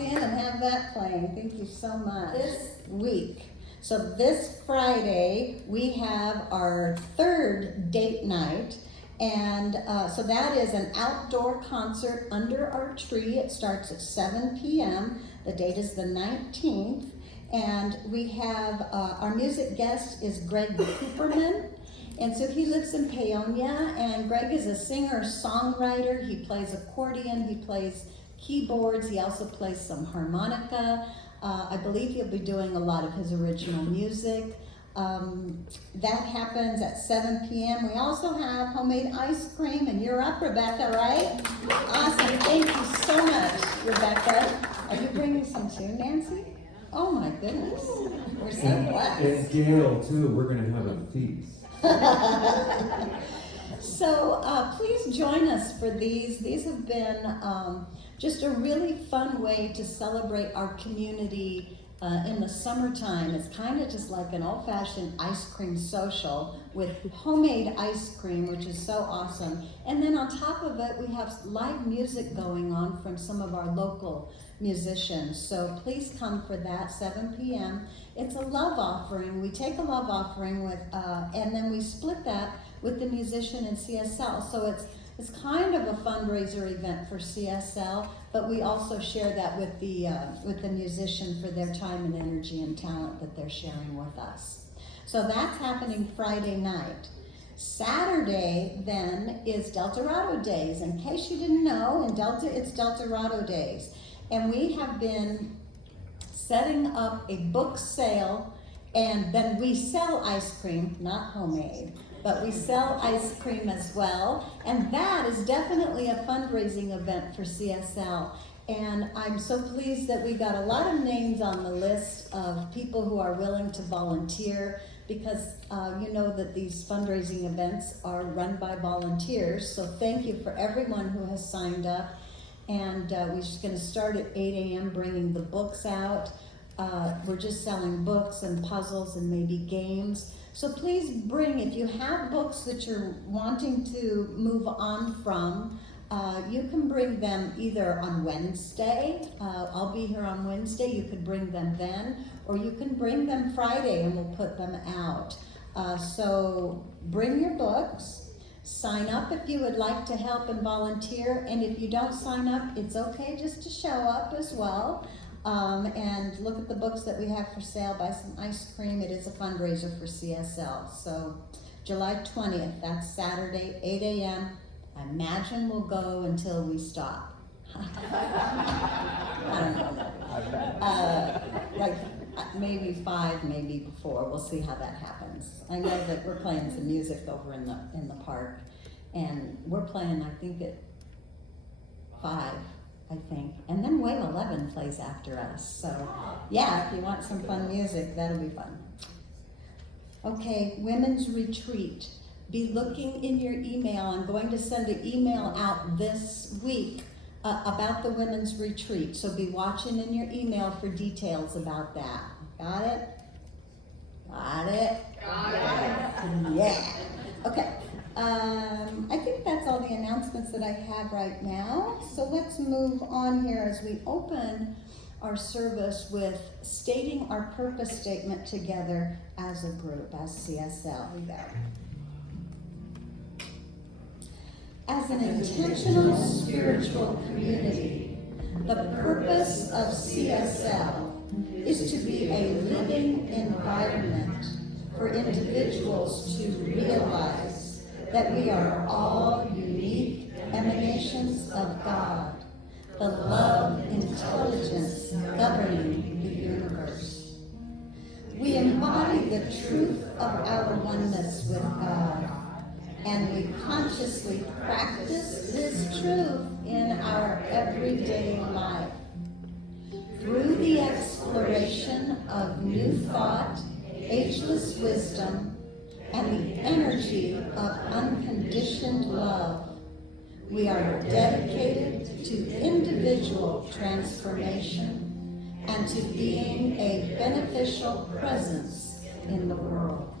in and have that playing. Thank you so much. This week. So this Friday, we have our third date night. And so that is an outdoor concert under our tree. It starts at 7 p.m. The date is the 19th. And we have, our music guest is Greg Cooperman. And so he lives in Paonia, and Greg is a singer-songwriter. He plays accordion, he plays keyboards, he also plays some harmonica. I believe he'll be doing a lot of his original music. That happens at 7 p.m. We also have homemade ice cream, and you're up, Rebecca, right? Awesome, thank you so much, Rebecca. Are you bringing some too, Nancy? Oh my goodness, we're so blessed. And Gail too, we're gonna have a feast. So please join us for these. These have been just a really fun way to celebrate our community in the summertime. It's kind of just like an old-fashioned ice cream social with homemade ice cream, which is so awesome. And then on top of it, we have live music going on from some of our local musicians. So please come for that, 7 p.m. It's a love offering. We take a love offering with, and then we split that with the musician and CSL. So it's kind of a fundraiser event for CSL, but we also share that with the musician for their time and energy and talent that they're sharing with us. So that's happening Friday night. Saturday then is Deltorado Days. In case you didn't know, in Delta it's Deltorado Days. And we have been setting up a book sale, and then we sell ice cream, not homemade, but we sell ice cream as well. And that is definitely a fundraising event for CSL. And I'm so pleased that we got a lot of names on the list of people who are willing to volunteer, because you know that these fundraising events are run by volunteers. So thank you for everyone who has signed up. And we're just going to start at 8 a.m. bringing the books out. We're just selling books and puzzles and maybe games. So please bring, if you have books that you're wanting to move on from, you can bring them either on Wednesday. I'll be here on Wednesday. You could bring them then, or you can bring them Friday and we'll put them out. So bring your books. Sign up if you would like to help and volunteer, and if you don't sign up, it's okay just to show up as well. And look at the books that we have for sale, buy some ice cream. It is a fundraiser for CSL. So July 20th, that's Saturday, 8 a.m. I imagine we'll go until we stop. I don't know. Like maybe 5, maybe before. We'll see how that happens. I know that we're playing some music over in the park, and we're playing, I think, at 5. I think. And then Wave 11 plays after us. So yeah, if you want some fun music, that'll be fun. Okay, Women's Retreat. Be looking in your email. I'm going to send an email out this week about the Women's Retreat. So be watching in your email for details about that. Got it? Got it? Got it. Yeah. Okay. I think that's all the announcements that I have right now. So let's move on here as we open our service with stating our purpose statement together as a group, as CSL. We go. As an intentional spiritual community, the purpose of CSL is to be a living environment for individuals to realize that we are all unique emanations of God, the love intelligence governing the universe. We embody the truth of our oneness with God, and we consciously practice this truth in our everyday life. Through the exploration of new thought, ageless wisdom, and the energy of unconditioned love, we are dedicated to individual transformation and to being a beneficial presence in the world.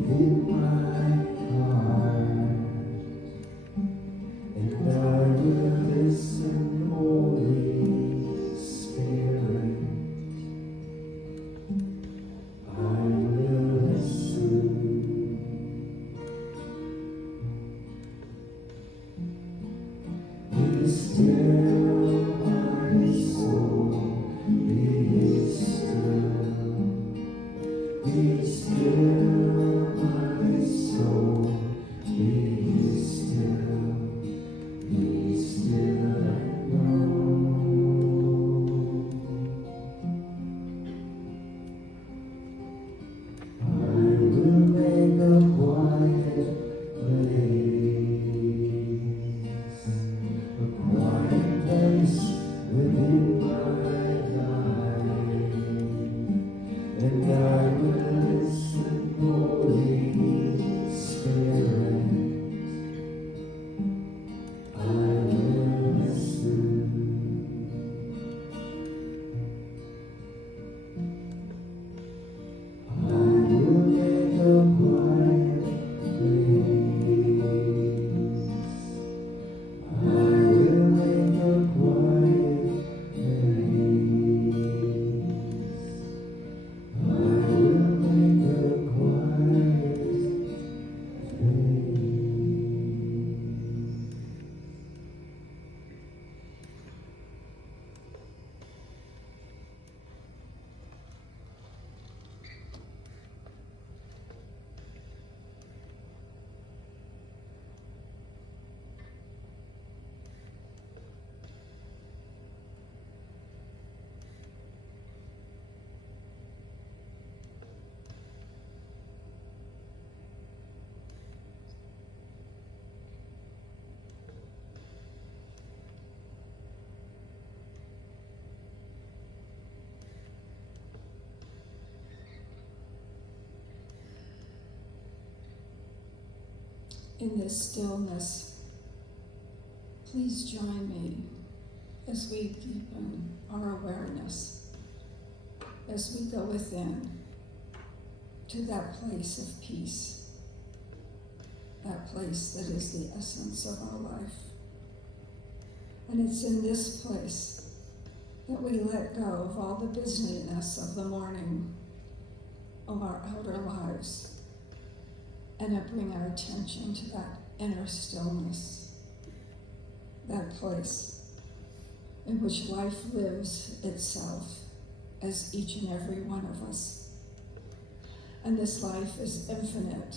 within my heart, and I will listen, Holy Spirit. I will listen. Be still, my soul, be still. Be still, my soul, be still. Be still and know. I will make a quiet place within my life, and I will listen, Holy Spirit. I will listen. I will make a quiet place. I will make a quiet place. I will make a quiet place. In this stillness, please join me as we deepen our awareness, as we go within to that place of peace, that place that is the essence of our life. And it's in this place that we let go of all the busyness of the morning, of our outer lives, and bring our attention to that inner stillness, that place in which life lives itself as each and every one of us. And this life is infinite,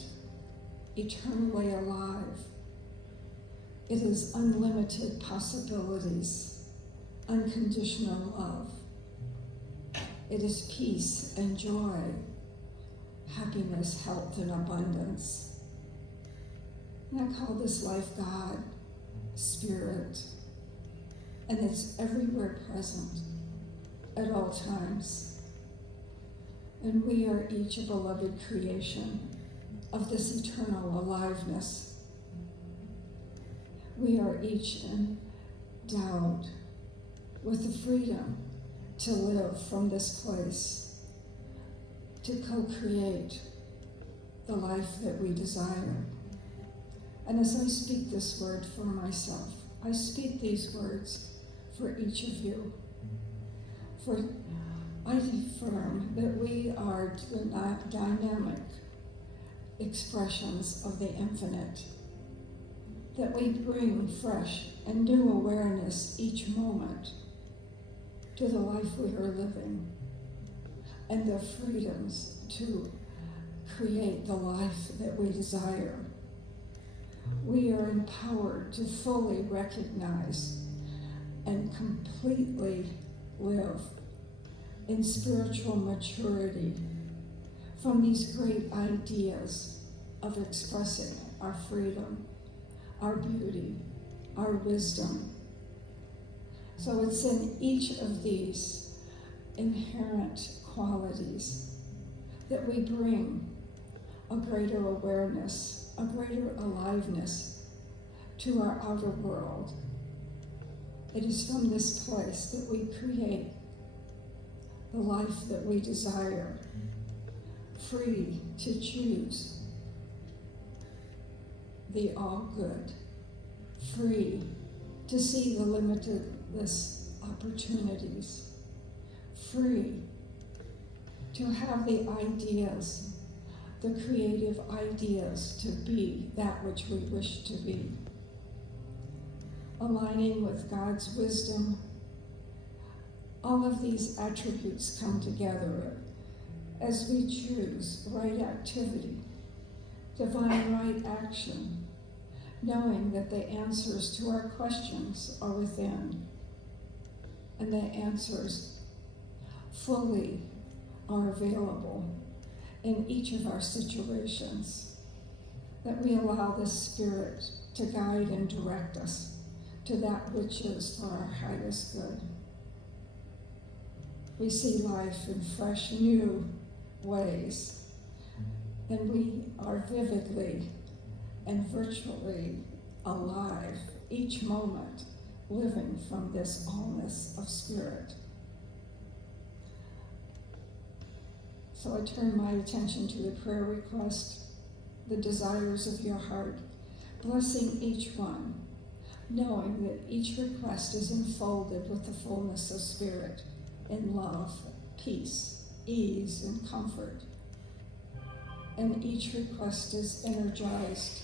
eternally alive. It is unlimited possibilities, unconditional love. It is peace and joy, happiness, health, and abundance. And I call this life God, Spirit, and it's everywhere present at all times. And we are each a beloved creation of this eternal aliveness. We are each endowed with the freedom to live from this place, to co-create the life that we desire. And as I speak this word for myself, I speak these words for each of you. For I affirm that we are dynamic expressions of the infinite, that we bring fresh and new awareness each moment to the life we are living, and the freedoms to create the life that we desire. We are empowered to fully recognize and completely live in spiritual maturity from these great ideas of expressing our freedom, our beauty, our wisdom. So it's in each of these inherent qualities that we bring a greater awareness, a greater aliveness to our outer world. It is from this place that we create the life that we desire, free to choose the all good, free to see the limitless opportunities, free to have the ideas, the creative ideas to be that which we wish to be. Aligning with God's wisdom, all of these attributes come together as we choose right activity, divine right action, knowing that the answers to our questions are within, and the answers fully are available in each of our situations, that we allow the Spirit to guide and direct us to that which is for our highest good. We see life in fresh, new ways, and we are vividly and virtually alive each moment, living from this allness of spirit. So I turn my attention to the prayer request, the desires of your heart, blessing each one, knowing that each request is enfolded with the fullness of spirit in love, peace, ease, and comfort. And each request is energized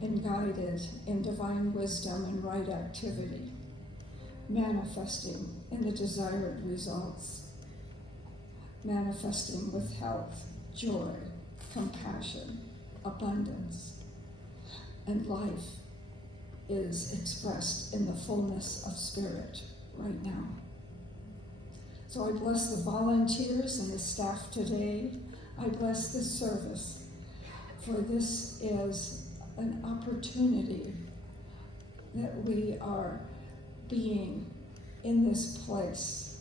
and guided in divine wisdom and right activity, manifesting in the desired results, manifesting with health, joy, compassion, abundance, and life is expressed in the fullness of spirit right now. So I bless the volunteers and the staff today. I bless this service, for this is an opportunity that we are being in this place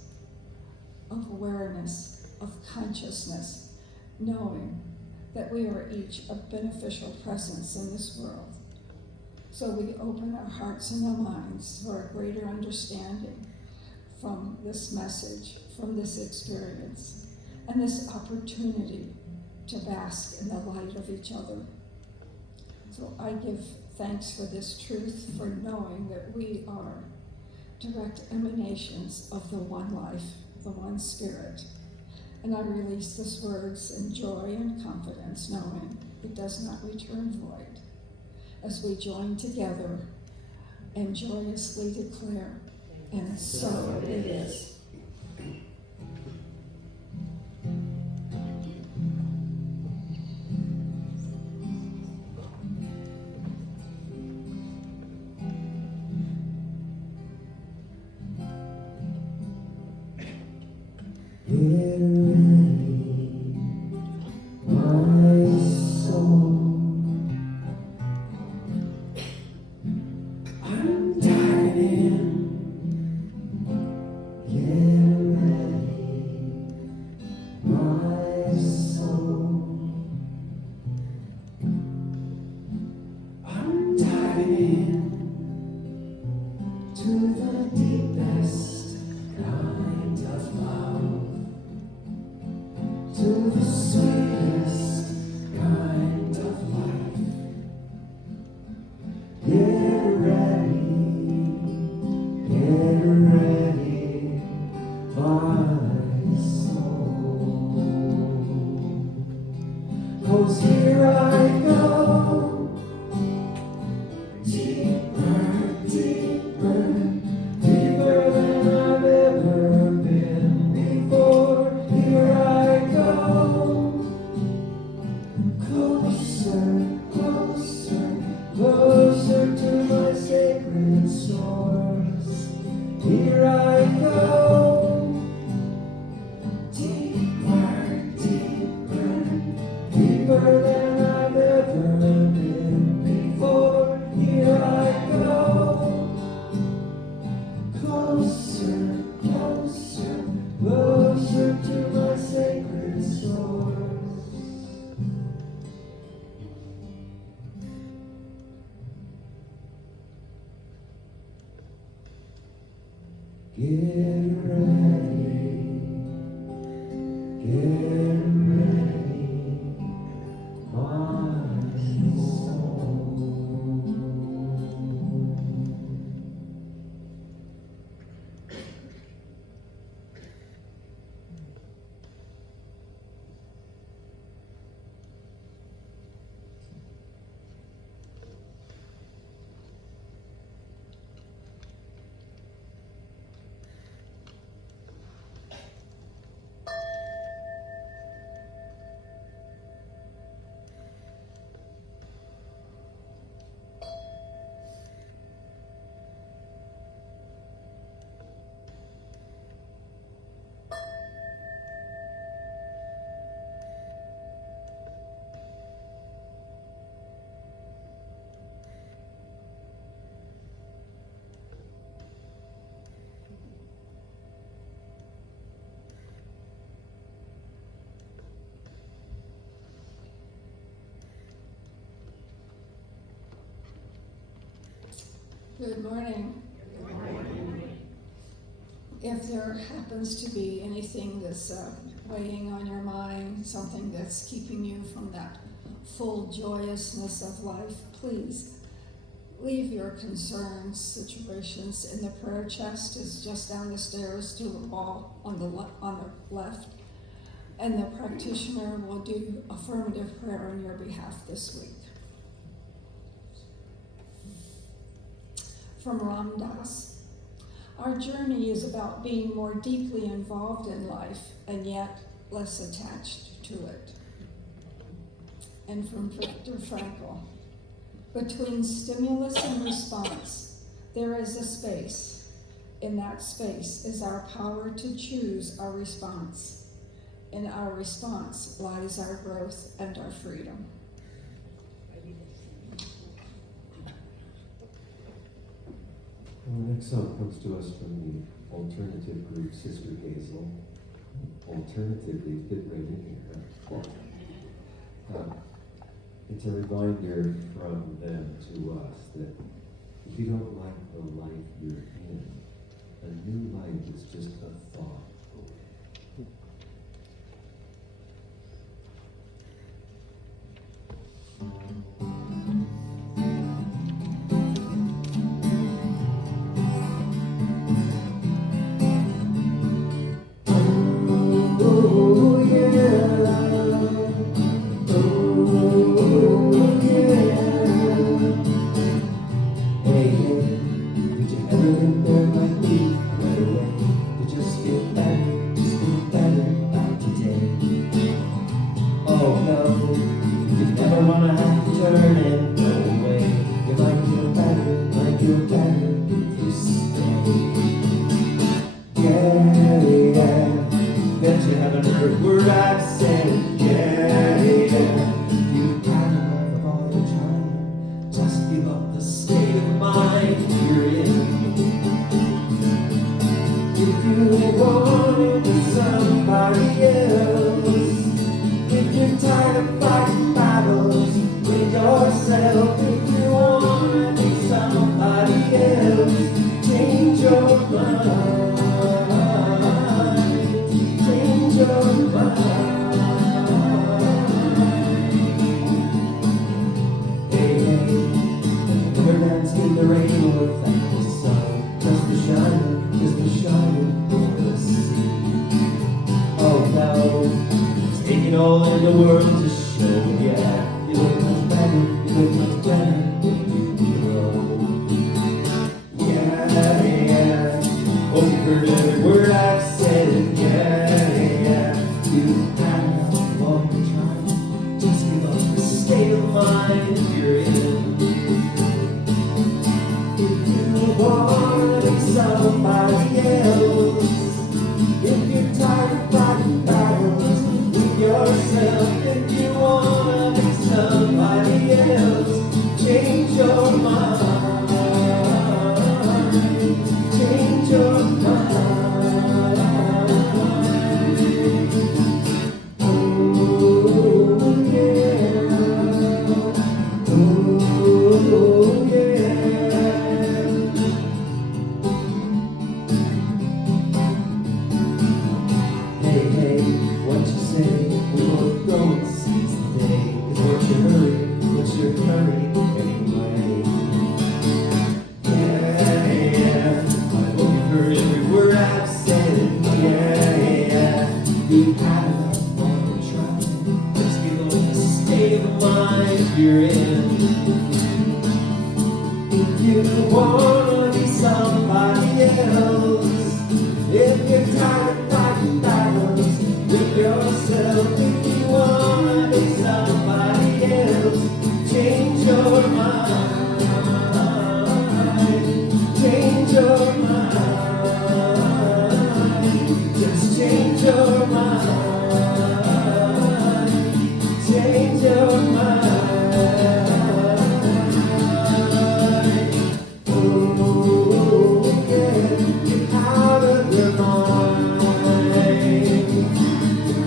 of awareness, of consciousness, knowing that we are each a beneficial presence in this world. So we open our hearts and our minds for a greater understanding from this message, from this experience, and this opportunity to bask in the light of each other. So I give thanks for this truth, for knowing that we are direct emanations of the one life, the one spirit. And I release these words in joy and confidence, knowing it does not return void, as we join together and joyously declare, and so it is. Get ready, my soul. I'm diving in. Get ready, my soul. I'm diving in to the deepest kind of love. To the sweetest kind of life. Get ready, my soul. 'Cause here I go, deeper, deeper, deeper than I've ever been before. Here I go, closer, closer, closer to my sacred source. Here I go, deeper, deeper, deeper than I've ever been before. Here I go, closer, closer, closer to my sacred source. Get ready, my soul. Good morning. If there happens to be anything that's weighing on your mind, something that's keeping you from that full joyousness of life, please leave your concerns, situations in the prayer chest. It's just down the stairs to the wall on the left. And the practitioner will do affirmative prayer on your behalf this week. From Ram Dass. Our journey is about being more deeply involved in life and yet less attached to it. And from Viktor Frankl. Between stimulus and response, there is a space. In that space is our power to choose our response. In our response lies our growth and our freedom. Well, the next song comes to us from the alternative group Sister Hazel. Alternative, they fit right in here. It's a reminder from them to us that if you don't like the life you're in, a new life is just a thought.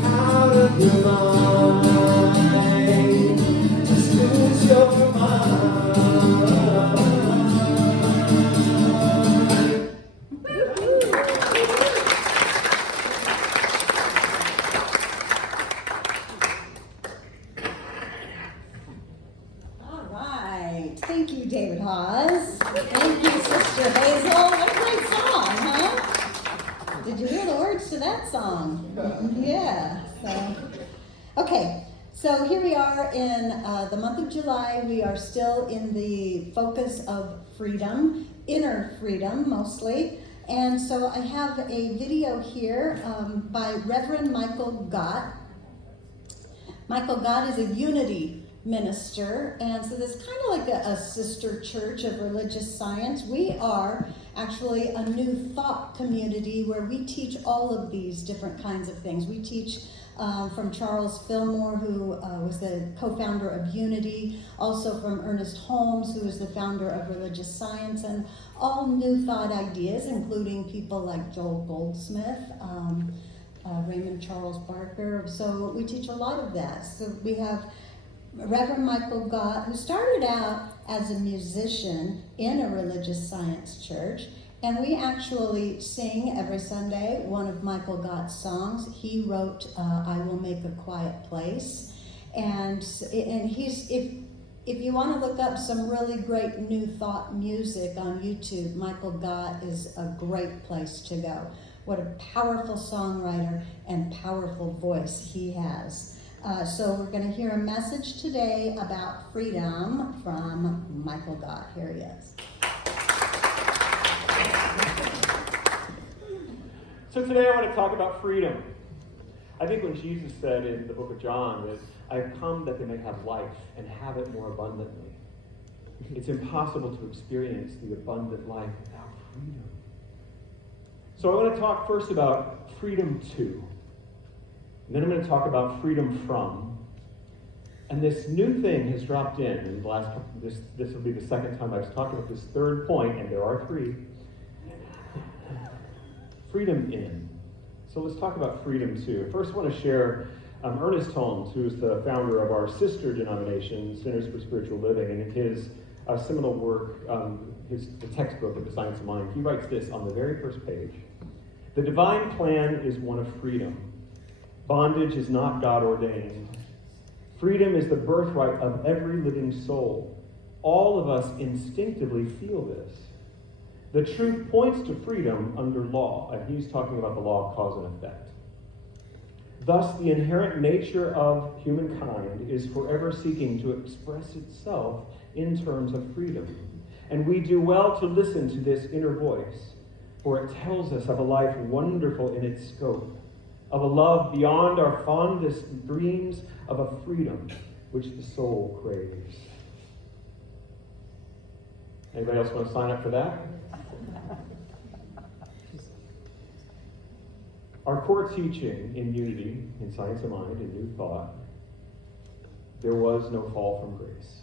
Out of your mind. Thank you, David Hawes. Thank you, Sister Hazel. What a great song, huh? Did you hear the words to that song? Yeah. So, okay. So here we are in the month of July. We are still in the focus of freedom, inner freedom mostly. And so I have a video here by Reverend Michael Gott. Michael Gott is a unity minister, and so this is kind of like a sister church of religious science. We are actually a new thought community where we teach all of these different kinds of things. We teach from Charles Fillmore, who was the co-founder of Unity, also from Ernest Holmes, who is the founder of Religious Science, and all new thought ideas, including people like Joel Goldsmith, Raymond Charles Barker. So we teach a lot of that. So we have Reverend Michael Gott, who started out as a musician in a religious science church, and we actually sing every Sunday one of Michael Gott's songs. He wrote I Will Make a Quiet Place, and he's, if you want to look up some really great new thought music on YouTube, Michael Gott is a great place to go. What a powerful songwriter and powerful voice he has. So we're going to hear a message today about freedom from Michael Gott. Here he is. So today I want to talk about freedom. I think when Jesus said in the book of John that I have come that they may have life and have it more abundantly, it's impossible to experience the abundant life without freedom. So I want to talk first about freedom to. And then I'm going to talk about freedom from. And this new thing has dropped in the last couple, this will be the second time I was talking about this third point, and there are three. Freedom in. So let's talk about freedom to. First I want to share Ernest Holmes, who's the founder of our sister denomination, Centers for Spiritual Living, and in his seminal work, the textbook of the Science of Mind, he writes this on the very first page. The divine plan is one of freedom. Bondage is not God ordained. Freedom is the birthright of every living soul. All of us instinctively feel this. The truth points to freedom under law, and he's talking about the law of cause and effect. Thus, the inherent nature of humankind is forever seeking to express itself in terms of freedom. And we do well to listen to this inner voice, for it tells us of a life wonderful in its scope, of a love beyond our fondest dreams, of a freedom which the soul craves. Anybody else want to sign up for that? Our core teaching in Unity, in Science of Mind, in New Thought, there was no fall from grace.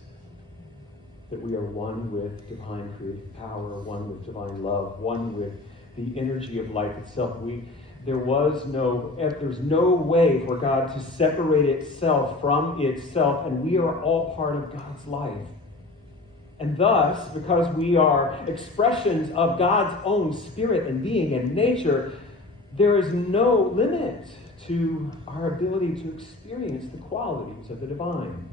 That we are one with divine creative power, one with divine love, one with the energy of life itself. There's no way for God to separate itself from itself, and we are all part of God's life. And thus, because we are expressions of God's own spirit and being and nature, there is no limit to our ability to experience the qualities of the divine.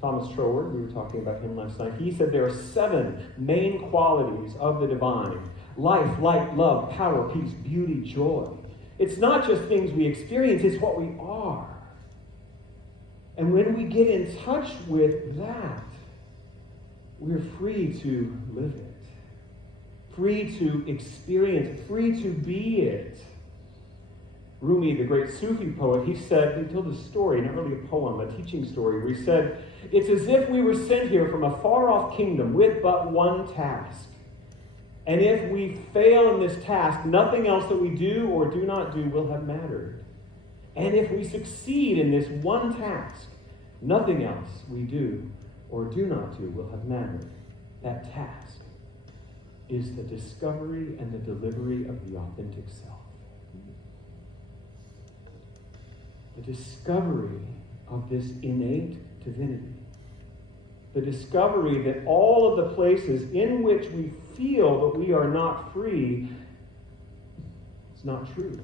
Thomas Troward, we were talking about him last night, he said there are 7 main qualities of the divine: life, light, love, power, peace, beauty, joy. It's not just things we experience, it's what we are. And when we get in touch with that, we're free to live it, free to experience it, free to be it. Rumi, the great Sufi poet, he told a story, not really a poem, a teaching story, where he said, it's as if we were sent here from a far-off kingdom with but one task. And if we fail in this task, nothing else that we do or do not do will have mattered. And if we succeed in this one task, nothing else we do or do not do will have mattered. That task is the discovery and the delivery of the authentic self. The discovery of this innate divinity. The discovery that all of the places in which we feel that we are not free, it's not true.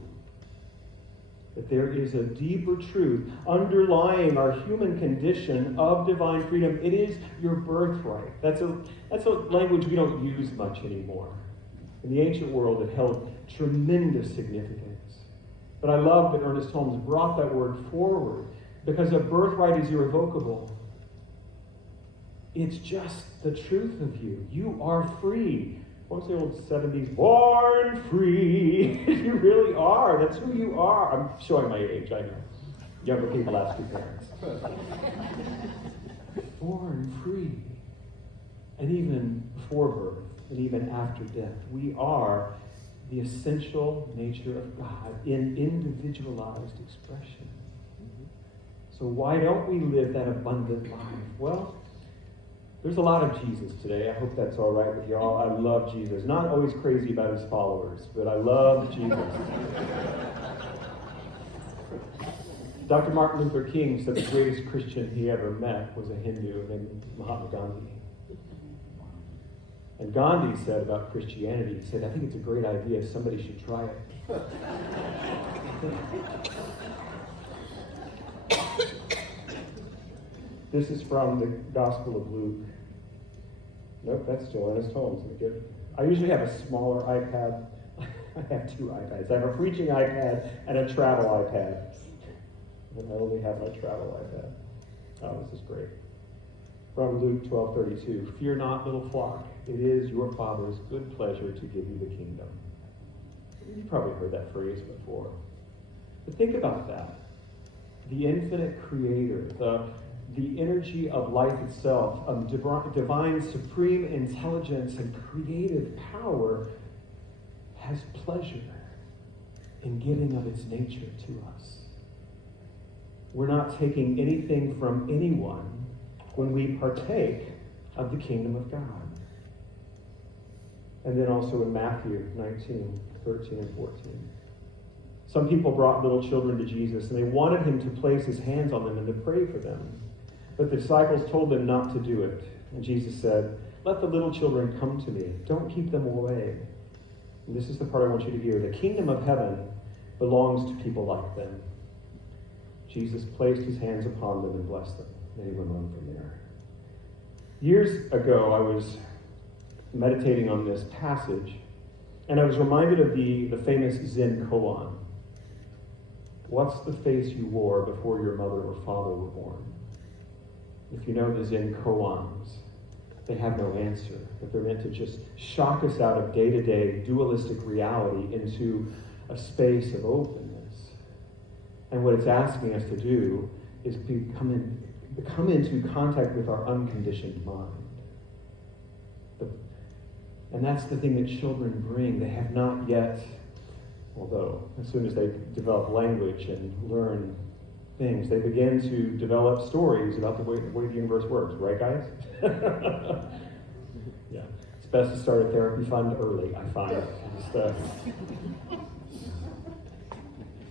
that there is a deeper truth underlying our human condition of divine freedom. It is your birthright. That's a language we don't use much anymore. In the ancient world, it held tremendous significance. But I love that Ernest Holmes brought that word forward, because a birthright is irrevocable. It's just the truth of you. You are free. What's the old 70s? Born free. You really are. That's who you are. I'm showing my age, I know. Younger people ask your parents. Born free. And even before birth, and even after death, we are the essential nature of God in individualized expression. So why don't we live that abundant life? Well, there's a lot of Jesus today. I hope that's all right with y'all. I love Jesus. Not always crazy about his followers, but I love Jesus. Dr. Martin Luther King said the greatest Christian he ever met was a Hindu named Mahatma Gandhi. And Gandhi said about Christianity, he said, I think it's a great idea. Somebody should try it. This is from the Gospel of Luke. Nope, that's still Ernest Holmes. I usually have a smaller iPad. I have two iPads. I have a preaching iPad and a travel iPad. And I only have my travel iPad. Oh, this is great. From Luke 12:32, fear not, little flock. It is your Father's good pleasure to give you the kingdom. You've probably heard that phrase before. But think about that. The infinite creator, the energy of life itself, divine supreme intelligence and creative power, has pleasure in giving of its nature to us. We're not taking anything from anyone when we partake of the kingdom of God. And then also in Matthew 19:13 and 14. Some people brought little children to Jesus, and they wanted him to place his hands on them and to pray for them. But the disciples told them not to do it. And Jesus said, let the little children come to me. Don't keep them away. And this is the part I want you to hear. The kingdom of heaven belongs to people like them. Jesus placed his hands upon them and blessed them. Then he went on from there. Years ago, I was meditating on this passage, and I was reminded of the famous Zen koan. What's the face you wore before your mother or father were born? If you know the Zen koans, they have no answer, but they're meant to just shock us out of day-to-day dualistic reality into a space of openness. And what it's asking us to do is come into contact with our unconditioned mind. And that's the thing that children bring. They have not yet, although as soon as they develop language and learn things, they begin to develop stories about the way the universe works, right, guys? Yeah, it's best to start a therapy fund early, I find.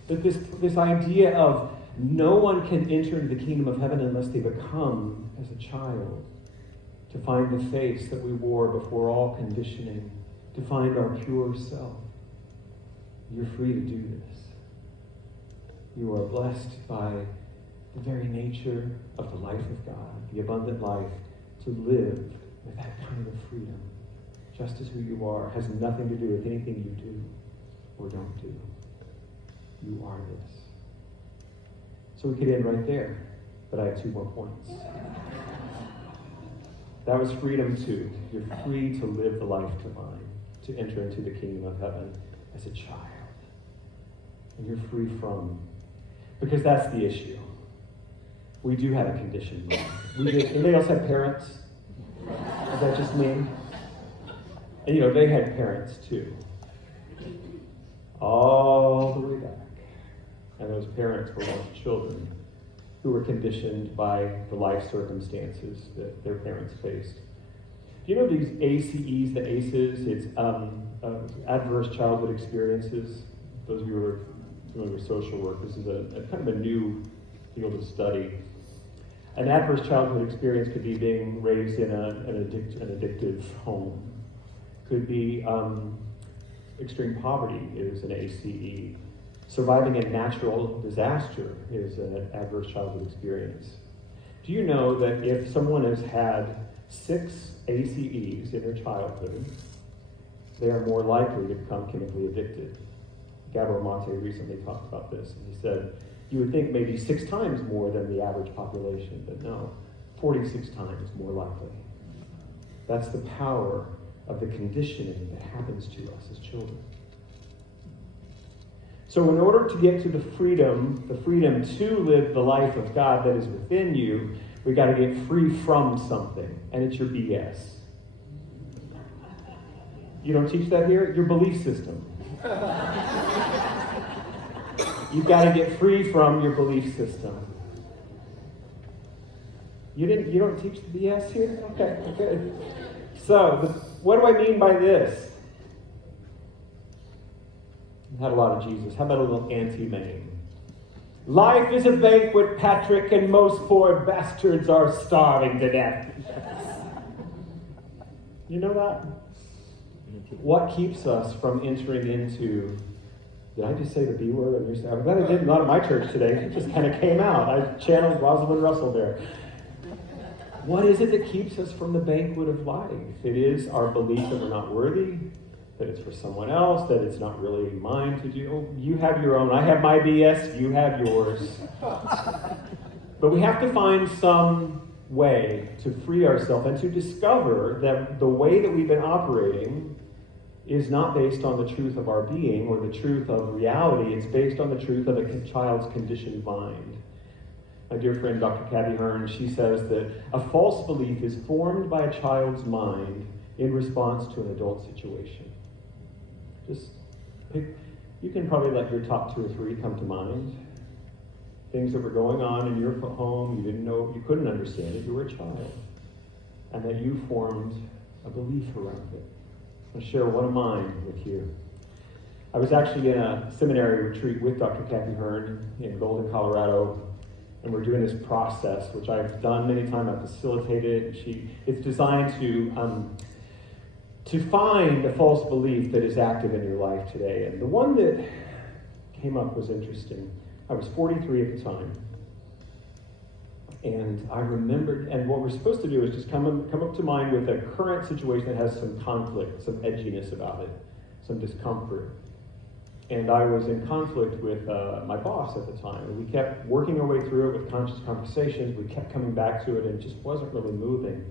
But this idea of no one can enter into the kingdom of heaven unless they become as a child, to find the face that we wore before all conditioning, to find our pure self. You're free to do this. You are blessed by the very nature of the life of God, the abundant life, to live with that kind of freedom, just as who you are, has nothing to do with anything you do or don't do. You are this. So we could end right there, but I have 2 more points. That was freedom 2. You're free to live the life divine, to enter into the kingdom of heaven as a child. And you're free from, because that's the issue. We do have a conditioned mind. Anybody else have parents? Is that just me? And they had parents too. All the way back. And those parents were once children who were conditioned by the life circumstances that their parents faced. Do you know these ACEs, the ACEs? It's adverse childhood experiences. Those of you who are familiar with social work, this is a kind of a new field of study. An adverse childhood experience could be being raised in an addictive home. Could be extreme poverty is an ACE. Surviving a natural disaster is an adverse childhood experience. Do you know that if someone has had 6 ACEs in their childhood, they are more likely to become chemically addicted? Gabor Mate recently talked about this, and he said, you would think maybe 6 times more than the average population, but no, 46 times more likely. That's the power of the conditioning that happens to us as children. So in order to get to the freedom to live the life of God that is within you, we got to get free from something, and it's your BS. You don't teach that here? Your belief system. You've got to get free from your belief system. You don't teach the BS here? Okay, good. So, what do I mean by this? I've had a lot of Jesus. How about a little anti-main? Life is a banquet, Patrick, and most poor bastards are starving to death. You know that? What keeps us from entering into... Did I just say the B word? I'm glad I did not at my church today. It just kind of came out. I channeled Rosalind Russell there. What is it that keeps us from the banquet of life? It is our belief that we're not worthy, that it's for someone else, that it's not really mine to do. You have your own. I have my BS. You have yours. But we have to find some way to free ourselves and to discover that the way that we've been operating is not based on the truth of our being or the truth of reality. It's based on the truth of a child's conditioned mind. My dear friend, Dr. Kathy Hearn, she says that a false belief is formed by a child's mind in response to an adult situation. Just pick, you can probably let your top 2 or 3 come to mind. Things that were going on in your home, you didn't know, you couldn't understand it, you were a child. And that you formed a belief around it. I'll share one of mine with you. I was actually in a seminary retreat with Dr. Kathy Hearn in Golden, Colorado, and we're doing this process, which I've done many times. I've facilitated it. It's designed to find a false belief that is active in your life today. And the one that came up was interesting. I was 43 at the time. And I remembered, and what we're supposed to do is just come up to mind with a current situation that has some conflict, some edginess about it, some discomfort. And I was in conflict with my boss at the time. And we kept working our way through it with conscious conversations. We kept coming back to it, and it just wasn't really moving.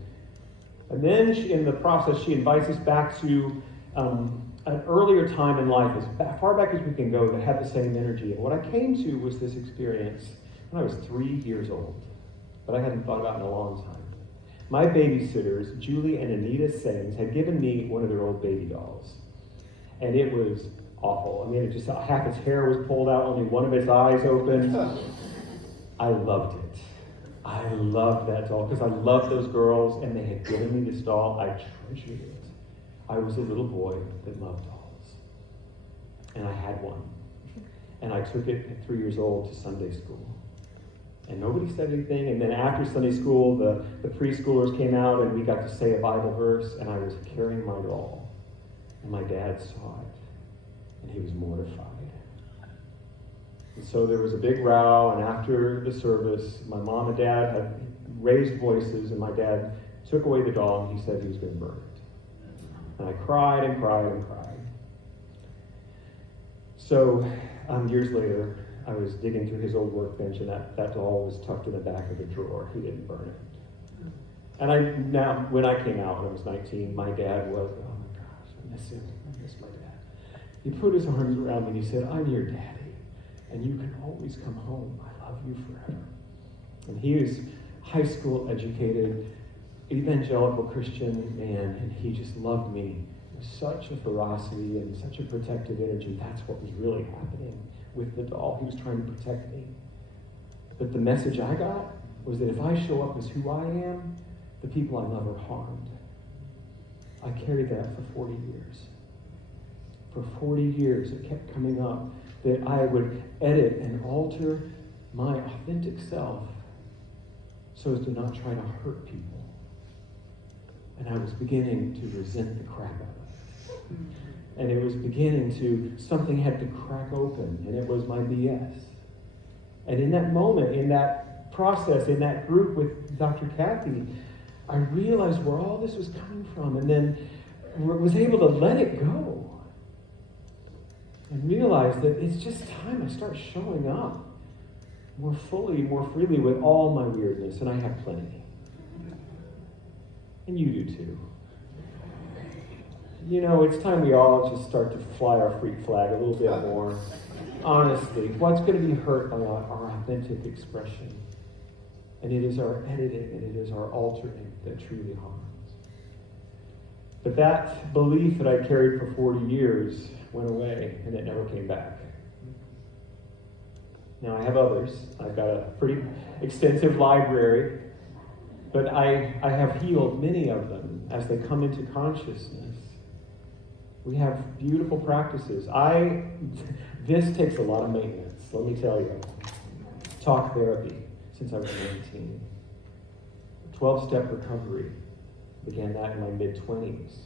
And then in the process, she invites us back to an earlier time in life, as far back as we can go, that had the same energy. And what I came to was this experience when I was 3 years old, that I hadn't thought about in a long time. My babysitters, Julie and Anita Sains, had given me one of their old baby dolls. And it was awful. I mean, it just, half its hair was pulled out, only one of its eyes open. I loved it. I loved that doll because I loved those girls, and they had given me this doll. I treasured it. I was a little boy that loved dolls. And I had one. And I took it at 3 years old to Sunday school. And nobody said anything. And then after Sunday school, the preschoolers came out, and we got to say a Bible verse, and I was carrying my doll. And my dad saw it. And he was mortified. And so there was a big row, and after the service, my mom and dad had raised voices, and my dad took away the doll, and he said he was going to burn it. And I cried and cried and cried. So years later, I was digging through his old workbench, and that doll was tucked in the back of the drawer. He didn't burn it. And now, when I came out when I was 19, my dad was, oh my gosh, I miss him. I miss my dad. He put his arms around me and he said, I'm your daddy, and you can always come home. I love you forever. And he was high school educated, evangelical Christian man, and he just loved me with such a ferocity and such a protective energy. That's what was really happening with the doll. He was trying to protect me. But the message I got was that if I show up as who I am, the people I love are harmed. I carried that for 40 years. For 40 years, it kept coming up that I would edit and alter my authentic self so as to not try to hurt people. And I was beginning to resent the crap out of it. And it was beginning to, something had to crack open, and it was my BS. And in that moment, in that process, in that group with Dr. Kathy, I realized where all this was coming from, and then was able to let it go. And realize that it's just time I start showing up more fully, more freely with all my weirdness, and I have plenty. And you do too. You know, it's time we all just start to fly our freak flag a little bit more. Honestly, what's going to be hurt by our authentic expression? And it is our editing, and it is our altering that truly harms. But that belief that I carried for 40 years went away, and it never came back. Now I have others. I've got a pretty extensive library, but I have healed many of them as they come into consciousness. We have beautiful practices. This takes a lot of maintenance, let me tell you. Talk therapy since I was 19. 12-step recovery. Began that in my mid-20s.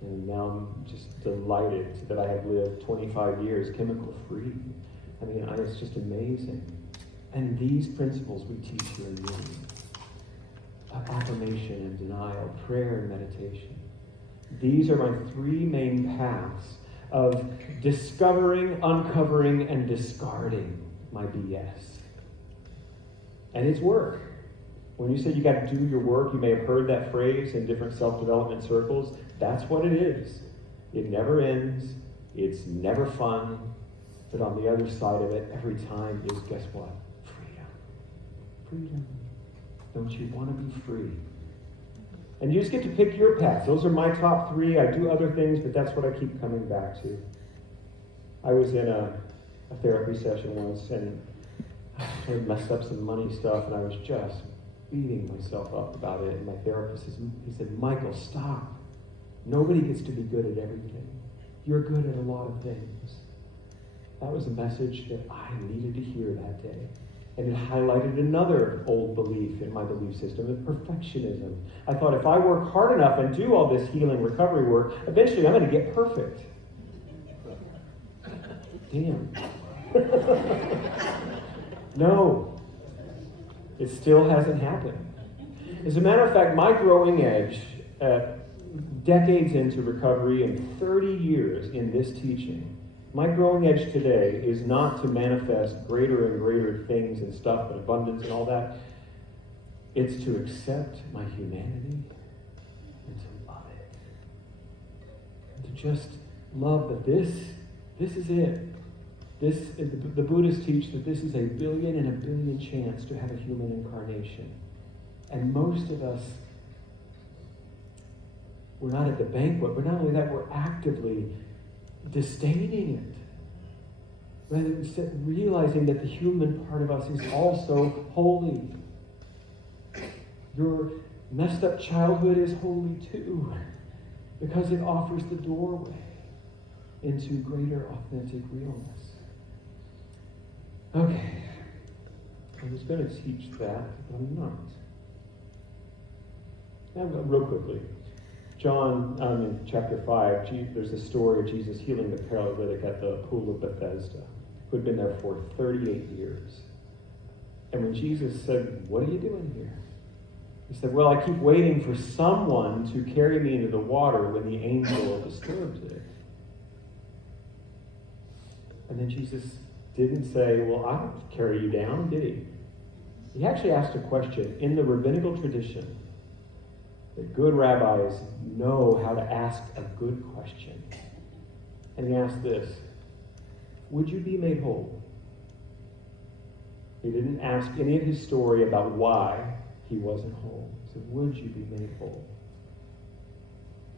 And now I'm just delighted that I have lived 25 years chemical-free. I mean, it's just amazing. And these principles we teach here in Unity. Affirmation and denial, prayer and meditation. These are my three main paths of discovering, uncovering, and discarding my BS. And it's work. When you say you got to do your work, you may have heard that phrase in different self-development circles. That's what it is. It never ends. It's never fun. But on the other side of it, every time is, guess what? Freedom. Freedom. Don't you want to be free? And you just get to pick your path. Those are my top three. I do other things, but that's what I keep coming back to. I was in a therapy session once, and I messed up some money stuff, and I was just beating myself up about it. And my therapist, he said, Michael, stop. Nobody gets to be good at everything. You're good at a lot of things. That was a message that I needed to hear that day. And it highlighted another old belief in my belief system of perfectionism. I thought if I work hard enough and do all this healing recovery work, eventually I'm going to get perfect. Damn. No. It still hasn't happened. As a matter of fact, my growing edge, decades into recovery and 30 years in this teaching, my growing edge today is not to manifest greater and greater things and stuff and abundance and all that. It's to accept my humanity and to love it. And to just love that this is it. The Buddhists teach that this is a billion and a billion chance to have a human incarnation. And most of us, we're not at the banquet, but not only that, we're actively disdaining it. Rather than realizing that the human part of us is also holy. Your messed up childhood is holy too, because it offers the doorway into greater authentic realness. Okay, I was going to teach that, but I'm not. Now, real quickly. John, in chapter 5, there's a story of Jesus healing the paralytic at the pool of Bethesda, who had been there for 38 years. And when Jesus said, what are you doing here? He said, well, I keep waiting for someone to carry me into the water when the angel disturbs it. And then Jesus didn't say, well, I don't carry you down, did he? He actually asked a question. In the rabbinical tradition, the good rabbis know how to ask a good question. And he asked this, would you be made whole? He didn't ask any of his story about why he wasn't whole. He said, would you be made whole?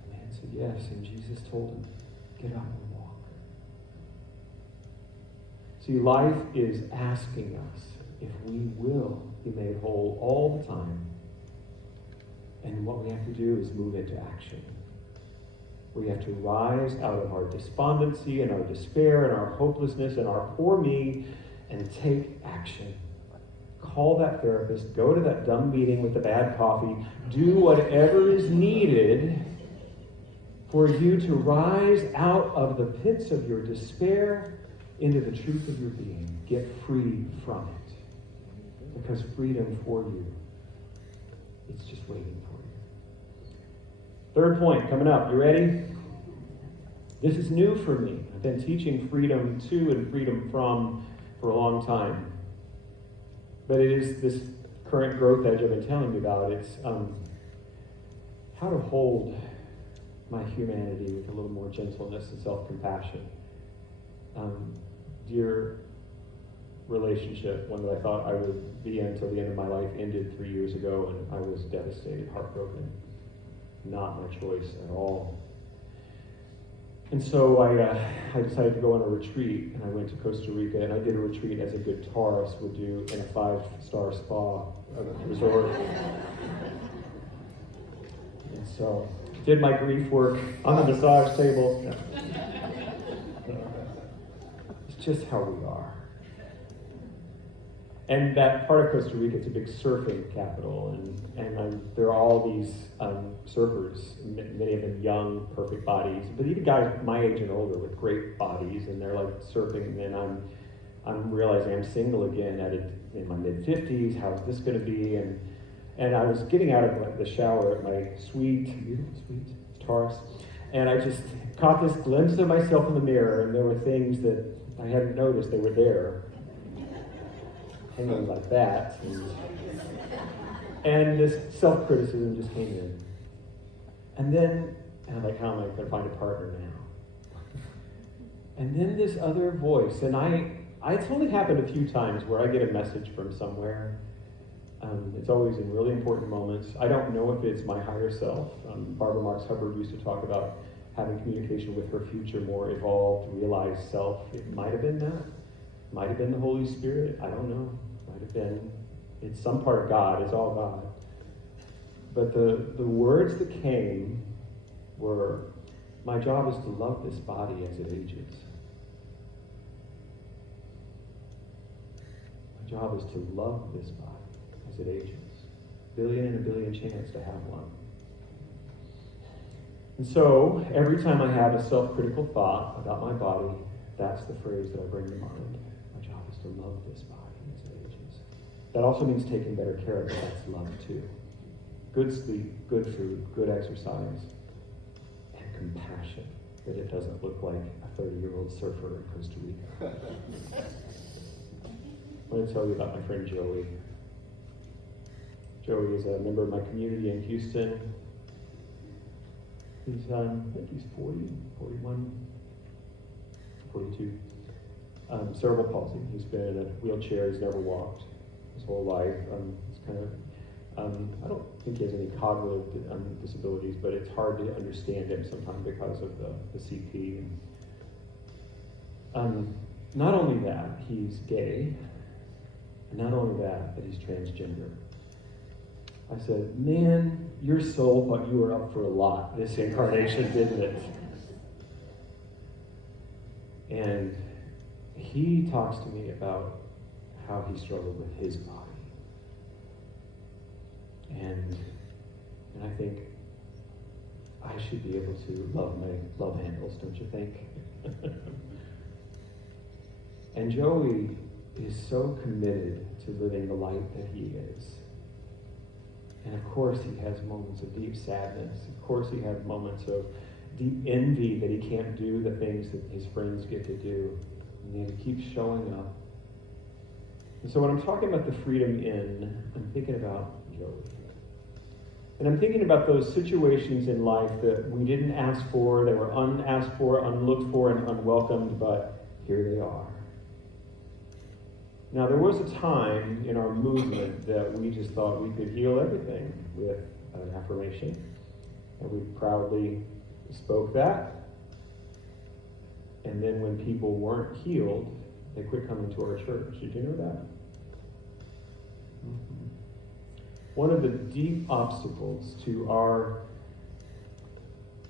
The man said yes, and Jesus told him, get up and walk. See, life is asking us if we will be made whole all the time. And what we have to do is move into action. We have to rise out of our despondency and our despair and our hopelessness and our poor me and take action. Call that therapist, go to that dumb meeting with the bad coffee, do whatever is needed for you to rise out of the pits of your despair into the truth of your being. Get free from it. Because freedom for you, it's just waiting for you. Third point coming up. You ready? This is new for me. I've been teaching freedom to and freedom from for a long time. But it is this current growth edge I've been telling you about. It's how to hold my humanity with a little more gentleness and self-compassion. Dear relationship, one that I thought I would be in until the end of my life, ended 3 years ago, and I was devastated, heartbroken. Not my choice at all. And so I decided to go on a retreat, and I went to Costa Rica, and I did a retreat as a good tourist would do in a 5-star spa resort. And so did my grief work on the massage table. It's just how we are. And that part of Costa Rica, it's a big surfing capital, and there are all these surfers, many of them young, perfect bodies, but even guys my age and older with great bodies, and they're like surfing, and I'm realizing I'm single again in my mid-50s. How's this going to be? And I was getting out of the shower at my beautiful suite, Taurus, and I just caught this glimpse of myself in the mirror, and there were things that I hadn't noticed they were there. Hanging like that, and this self-criticism just came in. And then, I'm like, how am I going to find a partner now? And then this other voice, and it's only happened a few times where I get a message from somewhere. It's always in really important moments. I don't know if it's my higher self. Barbara Marx Hubbard used to talk about having communication with her future, more evolved, realized self. It might have been that. Might have been the Holy Spirit. I don't know. Might have been. It's some part of God. It's all God. But the words that came were, my job is to love this body as it ages. My job is to love this body as it ages. Billion in a billion chance to have one. And so, every time I have a self-critical thought about my body, that's the phrase that I bring to mind. To love this body as it ages. That also means taking better care of it. That's love too. Good sleep, good food, good exercise, and compassion that it doesn't look like a 30-year-old surfer in Costa Rica. I want to tell you about my friend Joey. Joey is a member of my community in Houston. He's, I think he's 40, 41, 42. Cerebral palsy. He's been in a wheelchair. He's never walked his whole life. He's kind of, I don't think he has any cognitive disabilities, but it's hard to understand him sometimes because of the CP. Not only that, he's gay. And not only that, but he's transgender. I said, man, your soul thought you were up for a lot this incarnation, didn't it? And he talks to me about how he struggled with his body. And I think I should be able to love my love handles, don't you think? And Joey is so committed to living the life that he is. And of course he has moments of deep sadness. Of course he has moments of deep envy that he can't do the things that his friends get to do. And he keeps showing up. And so when I'm talking about the freedom in, I'm thinking about Joey. And I'm thinking about those situations in life that we didn't ask for, they were unasked for, unlooked for, and unwelcomed, but here they are. Now, there was a time in our movement that we just thought we could heal everything with an affirmation. And we proudly spoke that. And then when people weren't healed, they quit coming to our church. Did you know that? Mm-hmm. One of the deep obstacles to our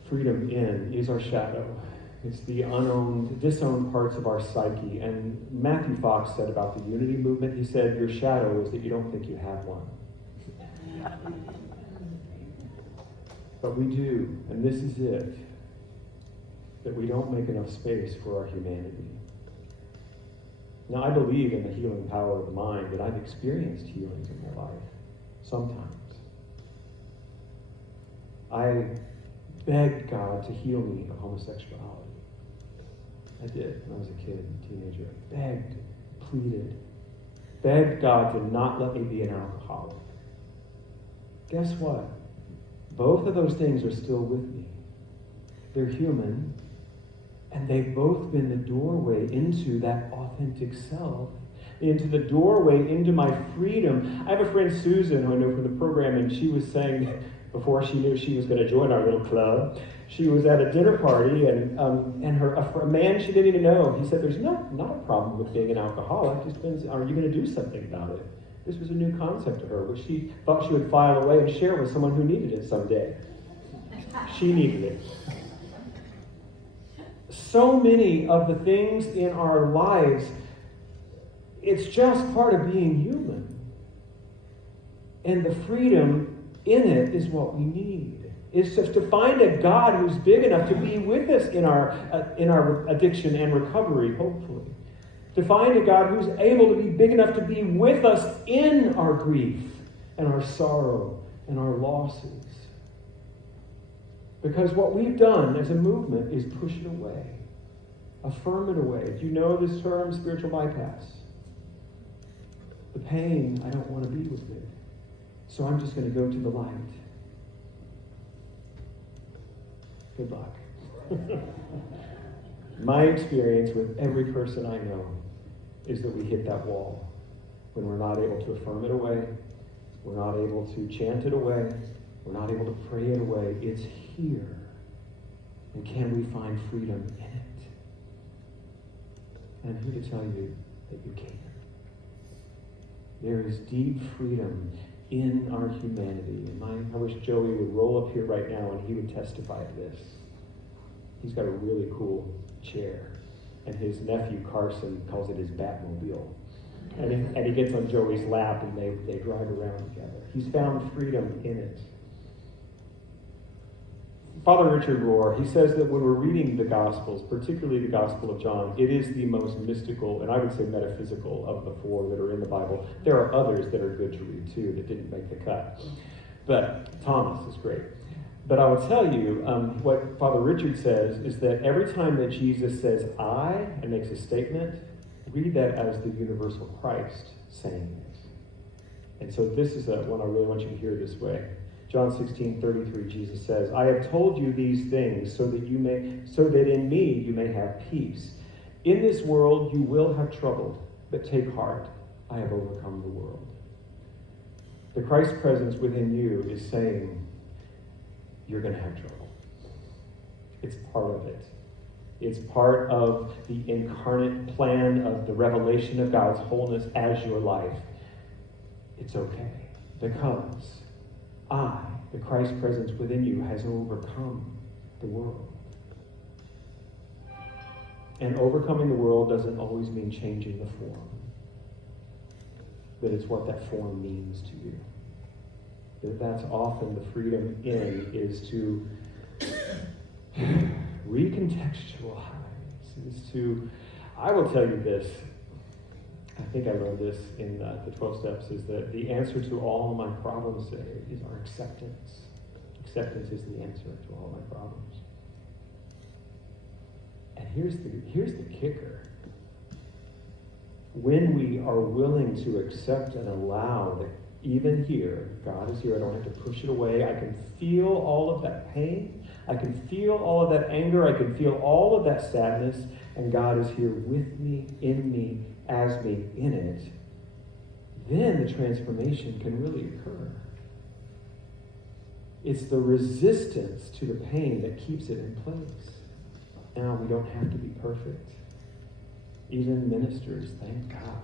freedom in is our shadow. It's the unowned, disowned parts of our psyche. And Matthew Fox said about the unity movement, he said, your shadow is that you don't think you have one. But we do, and this is it. that we don't make enough space for our humanity. Now, I believe in the healing power of the mind, and I've experienced healings in my life, sometimes. I begged God to heal me of homosexuality. I did when I was a kid and teenager. I begged, pleaded, begged God to not let me be an alcoholic. Guess what? Both of those things are still with me. They're human, and they've both been the doorway into that authentic self, into the doorway into my freedom. I have a friend, Susan, who I know from the program, and she was saying, before she knew she was going to join our little club, she was at a dinner party, and a man she didn't even know, he said, there's not a problem with being an alcoholic, just depends, are you going to do something about it? This was a new concept to her, which she thought she would file away and share with someone who needed it someday. She needed it. So many of the things in our lives, it's just part of being human. And the freedom in it is what we need. It's just to find a God who's big enough to be with us in our addiction and recovery, hopefully. To find a God who's able to be big enough to be with us in our grief and our sorrow and our losses. Because what we've done as a movement is push it away. Affirm it away. Do you know this term, spiritual bypass? The pain, I don't want to be with it. So I'm just going to go to the light. Good luck. My experience with every person I know is that we hit that wall when we're not able to affirm it away, we're not able to chant it away, we're not able to pray it away. It's here. And can we find freedom in it? And I'm here to tell you that you can. There is deep freedom in our humanity. And I wish Joey would roll up here right now and he would testify to this. He's got a really cool chair. And his nephew, Carson, calls it his Batmobile. And he gets on Joey's lap and they drive around together. He's found freedom in it. Father Richard Rohr, he says that when we're reading the Gospels, particularly the Gospel of John, it is the most mystical, and I would say metaphysical, of the four that are in the Bible. There are others that are good to read too that didn't make the cut. But Thomas is great. But I will tell you, what Father Richard says is that every time that Jesus says I and makes a statement, read that as the universal Christ saying it. And so this is one I really want you to hear this way. John 16:33, Jesus says, I have told you these things so that in me you may have peace. In this world you will have trouble, but take heart, I have overcome the world. The Christ presence within you is saying, you're going to have trouble. It's part of it. It's part of the incarnate plan of the revelation of God's wholeness as your life. It's okay, because the Christ presence within you, has overcome the world. And overcoming the world doesn't always mean changing the form. But it's what that form means to you. That's often the freedom in, is to recontextualize, I will tell you this, I think I learned this in the 12 steps, is that the answer to all my problems is our acceptance. Acceptance is the answer to all my problems. And here's the kicker. When we are willing to accept and allow that even here, God is here, I don't have to push it away, I can feel all of that pain, I can feel all of that anger, I can feel all of that sadness, and God is here with me, in me, as me, in it, then the transformation can really occur. It's the resistance to the pain that keeps it in place. Now, we don't have to be perfect. Even ministers, thank God,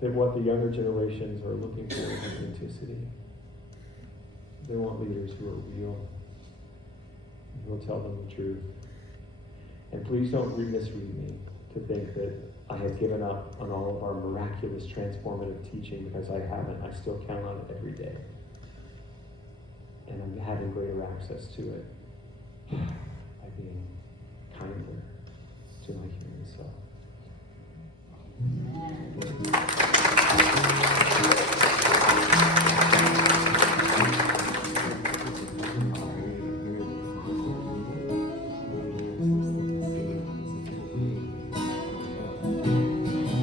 that what the younger generations are looking for is authenticity. They want leaders who are real, who will tell them the truth. And please don't misread me to think that I have given up on all of our miraculous transformative teaching, because I haven't. I still count on it every day. And I'm having greater access to it. by being kinder to my human self.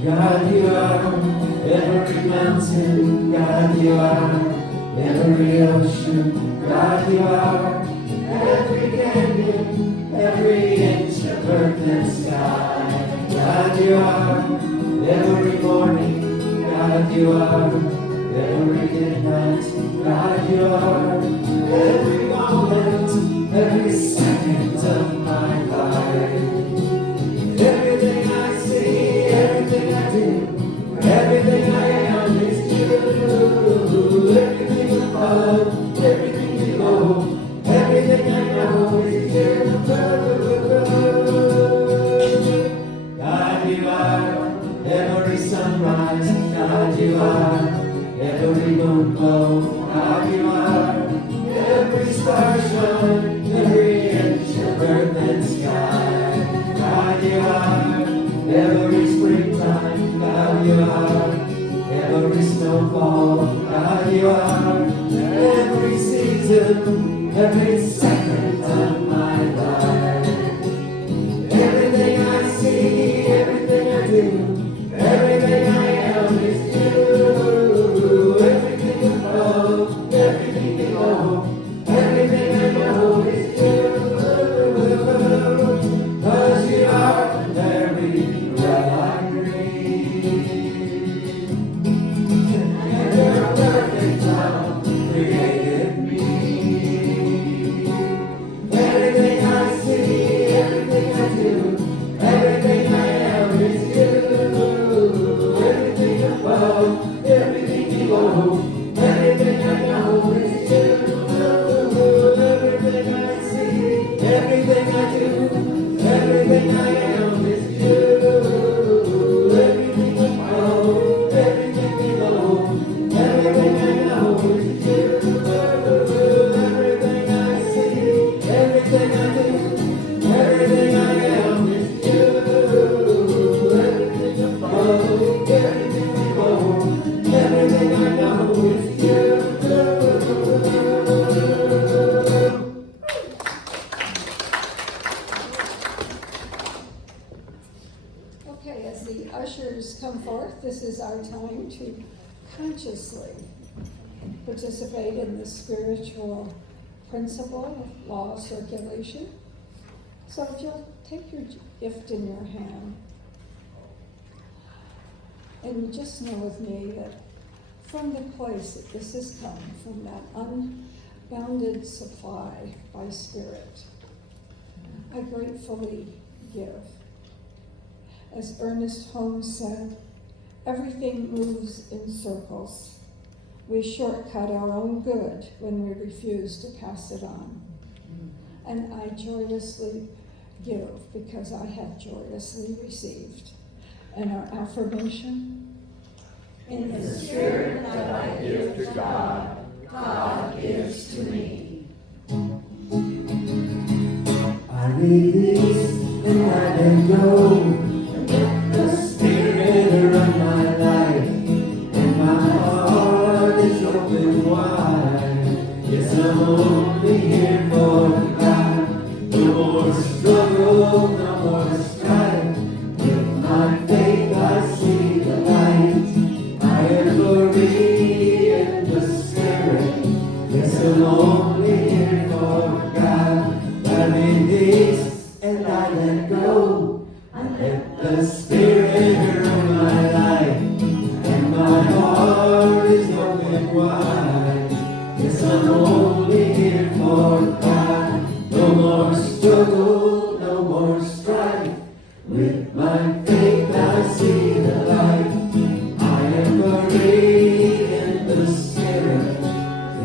God, you are every mountain. God, you are every ocean. God, you are every canyon, every inch of earth and sky. God, you are every morning. God, you are every midnight. God, you are every moment, every second of my life. Everything I see, everything I do, everything I am is you. Everything above, everything below, everything I know is you. God, you are every sunrise. God, you are every moonglow. God, you are every star shine, every inch of earth and sky. God, you are every springtime. God, you are every snowfall. God, you are every season, every second of my life. Everything I see, everything I do, everything I am is you. Everything above, everything below, everything I know is you. 'Cause you are every breath I breathe. And your perfect love created me. Everything I see, everything I do, everything I am is you. Everything above, everything below, everything I know is you. Everything I see, everything I do, everything I am is you. Everything above, everything below, everything I know is you. Everything I see, everything I do, everything I am is you. Everything above, everything below, everything I know is you. Okay, as the ushers come forth, this is our time to consciously participate in the spiritual principle of law of circulation. So if you'll take your gift in your hand, and just know with me that from the place that this has come, from that unbounded supply by Spirit, I gratefully give. As Ernest Holmes said, everything moves in circles. We shortcut our own good when we refuse to pass it on. And I joyously give because I have joyously received. And our affirmation: in the spirit that I give to God, God gives to me. I release and I let go. The spirit of my life, and my heart is open wide. Yes, I'm only here for God. No more struggle, no more strife. With my faith I see the light. I am free in the spirit. Yes, I'm only here for God. I release and I let go. I let the spirit rule my life, and my heart is open wide. Yes, I'm only here for God. No more struggle, no more strife. With my faith I see the light. I am free in the spirit.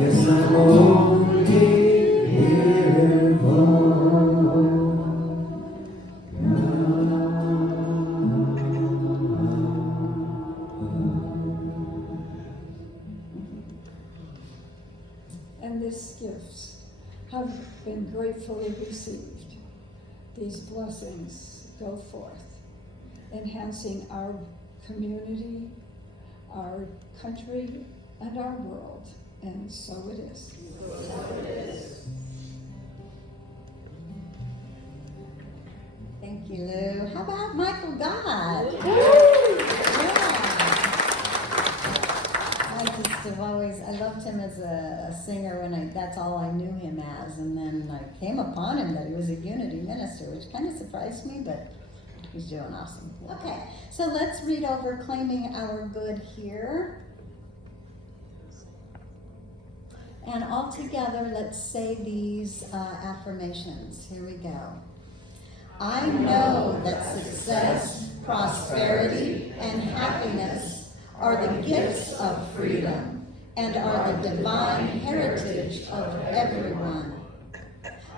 Yes, I'm only here for God. And this gift have been gratefully received. These blessings go forth, enhancing our community, our country, and our world. And so it is. Thank you, Lou. How about Michael God? Yeah. I just have always, I loved him as a singer when that's all I knew him as. And then I came upon him that he was a Unity minister, which kind of surprised me, but he's doing awesome. Okay, so let's read over Claiming Our Good here. And all together, let's say these affirmations. Here we go. I know that success, prosperity, and happiness are the gifts of freedom and are the divine heritage of everyone.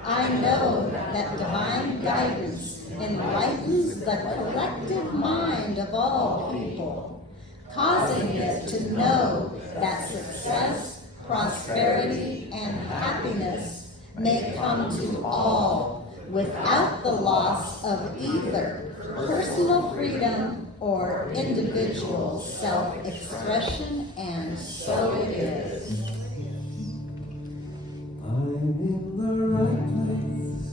I know that divine guidance enlightens the collective mind of all people, causing it to know that success, prosperity, and happiness may come to all without the loss of either personal freedom or individual self-expression, and so it is. I'm in the right place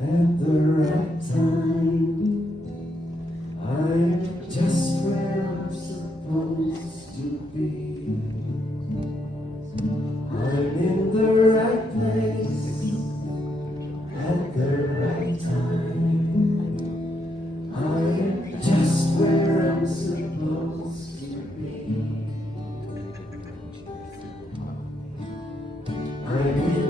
at the right time. I'm just where I'm supposed to be. I'm in the right place at the right time. I'm just where I'm supposed to be. I'm in